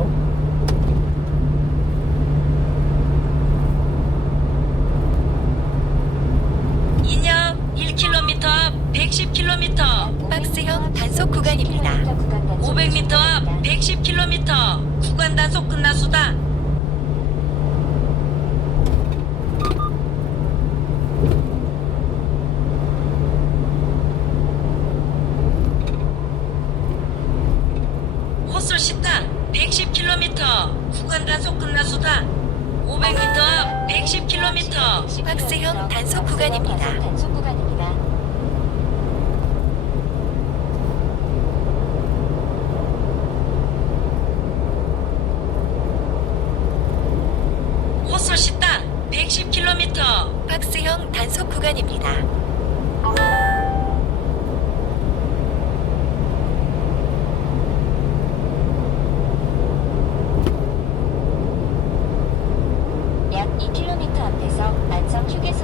있어? 인역 1km 앞 110km 박스형 단속 구간입니다. 500m 앞 110km 구간 단속 끝나수다 호술 식당 110km 구간 단속 끝나수다 500m 앞 110km 박스형 단속 구간입니다. 단속 구간입니다. 식당 110km 박스형 단속 구간입니다. 2km 앞에서 안성 휴게소입니다.